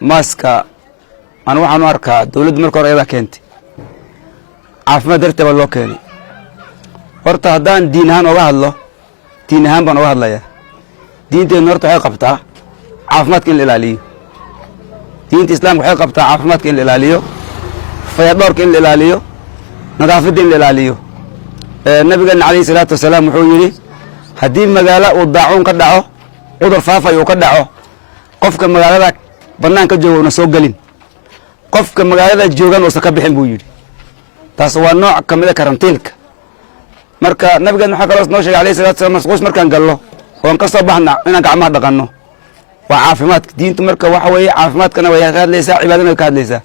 ماسكا أنا waxaan u arkaa dawladdu marka hore ayada keentay caafimaad darteed loo keenay horta haddaan diin ahaan uga hadlo diin ahaan baan uga hadlayaa diinteenu horta waxay qabtaa caafimaadka in la ilaaliyo diinta islaamka waxay qabtaa caafimaadka in la ilaaliyo fayadhowrka in la ilaaliyo nadaafadda in la ilaaliyo nabigeena calayhi salaatu wasalaam wuxuu yidhi haddii magaalo uu daacuun ka dhaco cudur faafay uu ka dhaco qofka magaalada banaanka jooga una soo gelin qofka magaalada joogan oo ka bixin buu yiri taas waa nooc kamid ah karantiilka marka nabiga waxa kale oo noo sheegay calayhi salaatu wasalaam masquus markaan gallo oo aan ka soo baxna inaan gacmaha dhaqanno waa caafimaadka diintu marka waxa weeye caafimaadkana way ka hadlaysaa cibaadana way ka hadlaysaa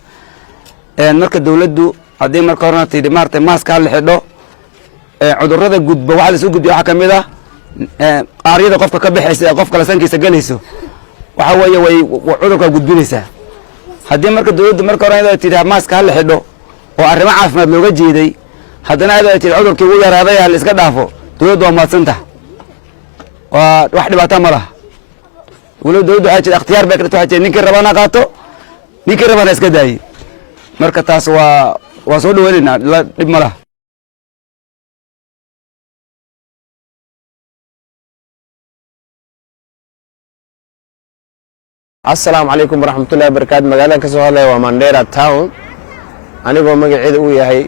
marka dawladdu haddii marka horena tidhi maartay maaska la xidho cudurrada gudba waxa la soo gudbiyo waxa kamid ah qaariyada qofka ka bixaysa ee qofka la sankiisa galayso waxa weeye way cudurka gudbinaysaa haddii marka dawladdu marka hore ay tidhi maaska la xidho oo arrimo caafimaad looga jeeday haddana ay tidhi cudurkii ugu yaraaday hal iska dhaafo dawladdu waa maadsanta waa wax dhibaato ma laha dawladdu waxay tidhi ikhtiyaar bay ka tahay ninkii rabana qaato ninkii rabana iska daayi marka taas waa soo dhaweynaa dhib ma laha السلام عليكم ورحمة الله وبركاته مقالة كسوها الله ومانديرا تاون أنا قوم مقعد وياهي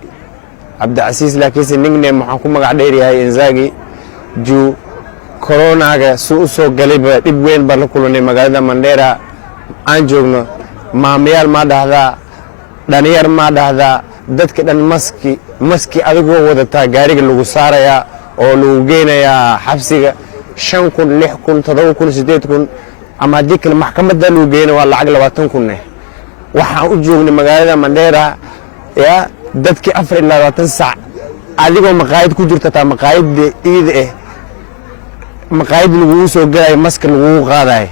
عبد العزيز لكن نجني محكوم مقعديري هاي إنزاجي جو كورونا سو قلب تبوين برلكولوني مقالة مانديرا أنجونا ماميال ما ده دانيار ما ده دتك دان مسكي أدقو ودتا غاريق لغو ساريا أو لغو جينا يا حبسي 5 كون 6 كون 7 كون 8 كون ama dikal maxkamadda loo geeyay waa lacag 20 kun waxaan u joognay magaalada Mandera ya dadkii 24 saac adigoo maqaayad ku jirta taa maqaayad iid maqaayad lagu soo galay mask lagu qaaday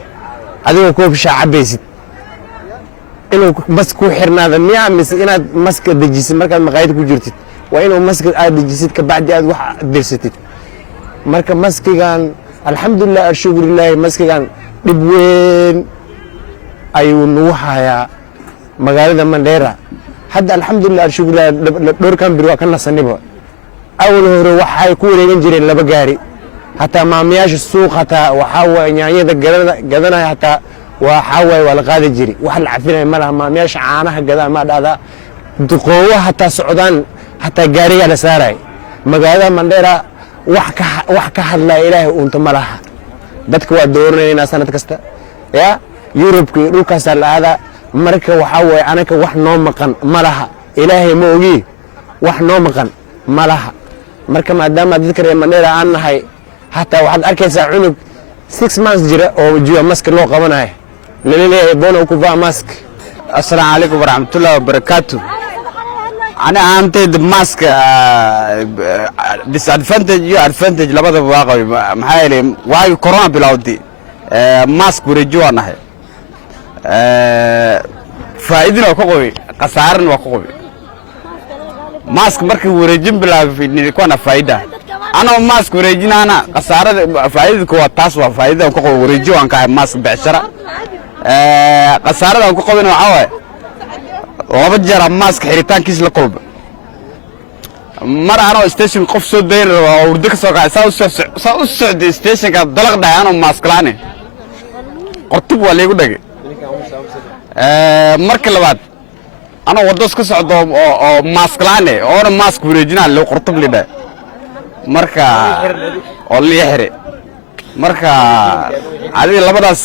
adigoo koob shaacabaysid inuu mask ku xirnaada miyaa mise inaad mask dajisid markaad maqaayad ku jirtid waa inuu mask aad dajisid ka bacdi aad wax dirsatid marka maskigan alxamdulillah ashkurillaah maskigan dibween ayuu nagu hayaa magaalada Mandera hadda alxamdulillah shukriya dhorkan bir waa ka nasaniba awal hore waxay ku wareegan jireen laba gaari hatta maamiyaash suuq hatta waxa way yaanyada gadanay hatta waxa way wala qaadi jiri wax la cafinay malaha maamiyaash caanaha gadaa ma dhada duqoowa hatta socdaan hatta gaariga la saaray magaalada Mandera wax ka hadla ilaahay unta malaha dadka waa dooranayna sanad kasta ya Europe dhulkaas la aada marka waxa way anaka wax noo maqan malaha ilaahay ma ogi wax noo maqan malaha marka maadaama dadka reer Mandera aan nahay hatta waxaad arkaysaa cunug 6 months jira oo jiyo mask loo qabanayo leeyahay bono ku va mask assalaamu alaykum warahmatullahi wabarakatuh ana aantay mask disadvantage iyo advantage labadaba waa qabay maxaa yeelay waagi corona bilowday mask wareejinahay faa'iidina ku qabay qasaarna waa ku qabay mask markii wareejin bilaabay kuna faa'iida ana mask wareejinana qasaarada faa'iidada waa taas waa faa'iida ku qabay wareejiyo aan ka mask bicshara qasaarada ku qabay waxa way laba jeer mask xiritaankiis la kulba mar ana station qof soo deyn oo urdo ka soo qaay saa u socday station ka dalaq dhaayano mask laane qortib waa leegu dhagay marka labaad ana wados ka socdo oo mask laane oo mask wareejina loo qortib leeyahay marka oo leeyahay marka adiga labadaas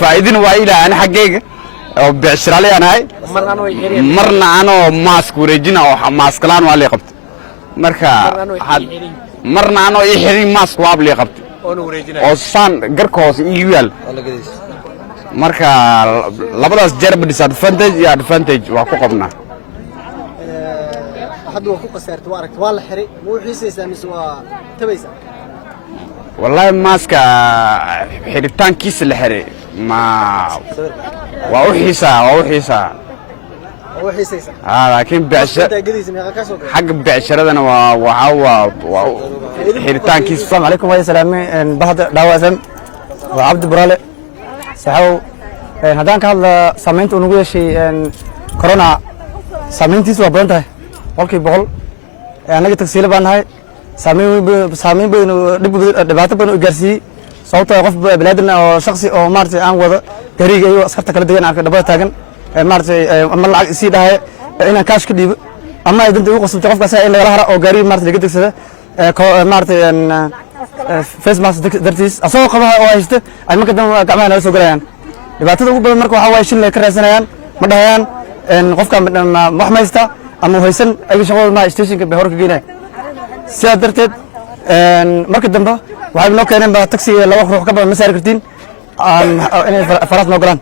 faa'iidina waa ilaa ana xageega oo bicshirale anahay marna ano mask wareejina oo mask laan waa leeyahay marka marna ano xirin mask waa leeyahay qabtay oo san garkoos iyo yaal marka labadaas jarb disadvantage iyo advantage waa ku qabnaa hadda ku qasaarto aragto waa la xiray muu xiisaysaa mise waa tabaysa wallahi maska xiritaankiisa la xiray ma waa u xiisaa laakiin xag becsharadana waa xiritaankiisa السلام عليكم ويا سلامي bahda dhaawacsan waa Cabdi Buraale saxaw haddaan ka hadla saamaynta uu nagu yeeshay corona saamayntiisu waa badan tahay boqolkiiba boqol annaga tagsiile baan nahay saamayn badan dhibaato badan u gaarsiiyey sababtoo qof biniaadan oo shaksi oo maaragtay aan wada gariga iyo askarta kala degan aan dhabada taagan maaragtay ama lacag isii dhahay inaan kaash ka dhiibo ama ay danta igu qasabtay qofkaas in lagala hara oo gaariga maaragtay laga degsada maaragtay face mask dartiis asagoo qabaha oo haysta ay marka dambe gacmaha nala soo galayaan dhibaatada ugu badan marka waxaa waaye shil ay ka raadsanayaan ma dhahayaan qofka wax maysta ama haysan ayaga shaqadooda ma stationka bay hor ka geynayaan sidaa darteed marka dambe waxay noo keeneen ba taxi laba ruux ka badan ma saari kartiin inay faraas noo galaan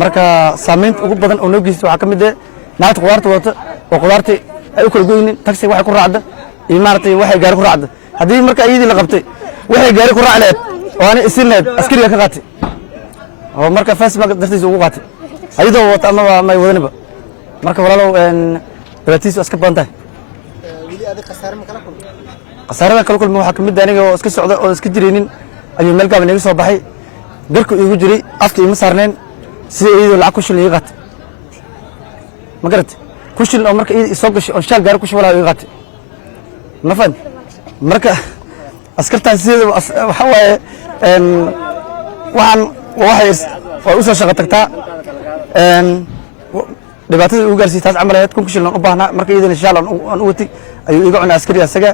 marka saamaynta ugu badan oo noo geystay waxaa ka mid ah naagta qudaarta wadata oo qudaartii ay u kala goynin taxi waxay ku raacda iyo maaragtay waxay gaari ku raacda haddii marka iyadii la qabtay waxay gaari ku raaci lahayd oo aanay isin lahayd askariga ka qaatay oo marka facebook dartiisa ugu qaatay ayadoo wata ama may wadaniba marka walaalow dhibaatadiisu waa iska badan tahay weli adig khasaare ma kala kulmay khasaarada kala kulma waxaa ka mid ah aniga oo iska socda oo iska jiraynin ayuu meel gaaban iga soo baxay garku iigu jiray afka iima saarneen sida iyadoo lacag kushil iga qaatay ma garatay kushil oo marka iyada soo gashay oo shaal gaari ku shubalaha iga qaatay ma fahad marka askartaan sideeda waxa waaye waxaan way u soo shaqo tagtaa dhibaatada ugu gaarsiiyey taas camal ahayd kun kushil aan u baahnaa marka iyadana shaal aan u watay ayuu iga cunay askari asaga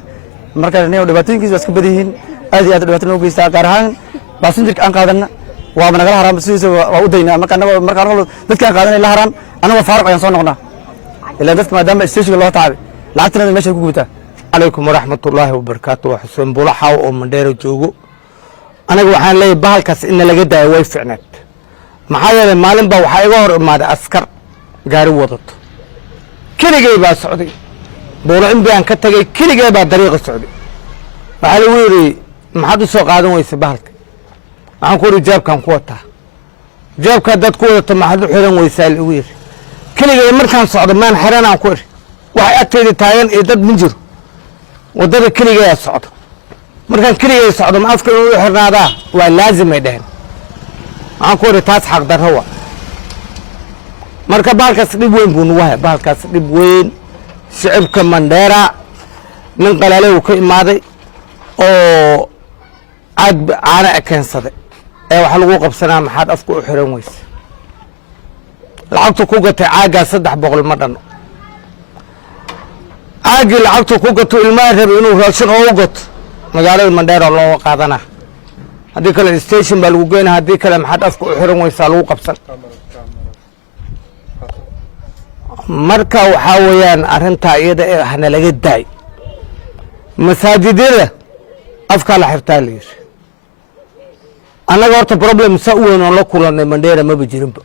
marka dhibaatooyinkiisa waa iska badan yihiin aad iyo aad dhibaato noo geystaa gaar ahaan baasinjirka aan qaadana waaba nagala haraan sidiisa waa u daynaa marka annaga marka dadka aan qaadanay la haraan annaga faaruq ayaan soo noqnaa ilaa dadka maadaama stationka loo taabay lacagtana meesha ku gubataa calaykum waraxmatullaahi wabarakaatu waa xuseen bulaxaw oo mandheero joogo anaga waxaan leeyahay bahalkaas in laga daayo way ficneed maxaa yeelay maalin baa waxaa iga hor imaaday askar gaari wadato keligay baa socday buulacin baan ka tagay keligay baa dariiqa socday waxaa lagu yidhi maxaad u soo qaadan weysa bahalka waxaan ku yidhi jaabkaan ku wataa jaabka haddaad ku wadato maxaad u xiran weysaa lagu yidhi keligay markaan socdo maan xiranaan ku idhi waxay agtayda taagan iyo dad ma jiro waddada keligayaa socdo markaan keligay socdo ma afka inuu u xirnaadaa waa laazimay dheheen waxaan ku idhi taas xaq darro wa marka bahalkaas dhib weyn buu nagu haya bahalkaas dhib weyn shicibka mandheera nin qalaale uu ka imaaday oo caag caana keensaday ee waxa lagu qabsanaa maxaad afka u xiran weysa lacagtu ku gatay caaggaas 300 ma dhanno caagii lacagtu ku gato ilmaha rabay inuu raashin oo u gato magaalada mandheera loo qaadanaa haddii kale station baa lagu geynaa haddii kale maxaad afka u xiran weysaa lagu qabsan marka waxaa weeyaan arrintaa iyada ee hana laga daay masaajidada afkaa la xirtaa la yidhi annaga horta problem saa u weyn oon la kulannay mandheera maba jirinba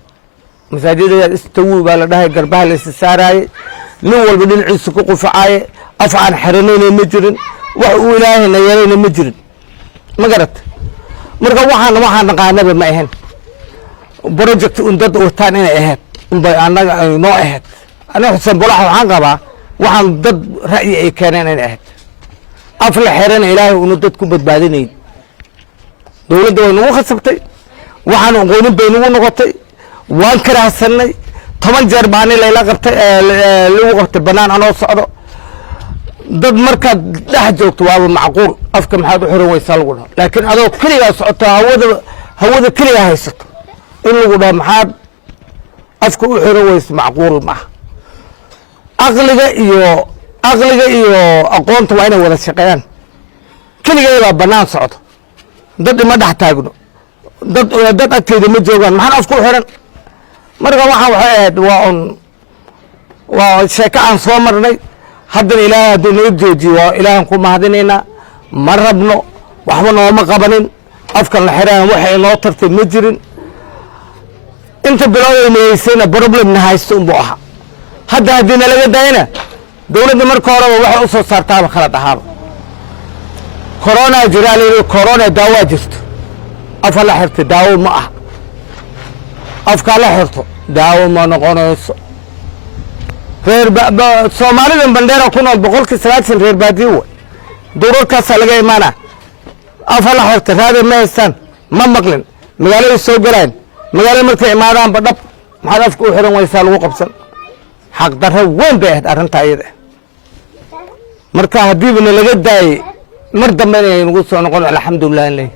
masaajidada istawi baa la dhahay garbaha la isasaaraayey nin walba dhinaciisa ku qufacaaye af aan xiranayna ma jirin wax uu ilaahayna yeelayna ma jirin ma garata marka waxaan naqaanaba ma ahayn project un dad wataan inay ahayd unbay annaga ay noo ahayd aniga xuseen bulaxa waxaan qabaa waxaan dad ra'yi ay keeneen inay ahayd af la xirana ilaahay unu dad ku badbaadinayn dowladda way nagu khasabtay waxaan aqoonin bay nagu noqotay waan karaahsanay 10 jeer baani layla qabtay lagu qabtay banaan anoo socdo dad markaad dhex joogto waaba macquul afka maxaad u xiran weysaa lagu dhaho laakiin adoo keligaa socoto hawada keligaa haysato in lagu dhaho maxaad afka u xiran weysa macquul maaha aqliga iyo aqoonta waa inay wada shaqeeyaan keligeedaa banaan socdo dad ima dhex taagno dad agteeda ma joogaan maxaan afka u xiran marka waxaan waxay ahayd waa sheeko aan soo marnay haddana ilaahay hadduu noo joojiyo waa ilaahan ku mahadinaynaa ma rabno waxba nooma qabanin afkan la xiraan waxay inoo tartay ma jirin inta bilowdayna haysayna problemna haysto unbuu ahaa hadda haddii nalaga daayana dowladda marka horeba waxay u soo saartaaba khalad ahaaba koronaa jiraa layidhi korona daawaa jirto afa la xirta daawo ma aha afkaa la xirto daawo ma noqonayso soomaalida bandheera ku nool 90% reer baadiye way duurarkaasaa laga imaana afa la xirta raadi ma haystaan ma maqlin magaaladay soo galaan magaalada markay imaadaanba dhab maxaad afka u xiran waysaa lagu qabsan xaq darro weyn bay ahayd arrinta iyada marka haddiiba nalaga daayey mar dambe inay nagu soo noqon alxamdulilah in leh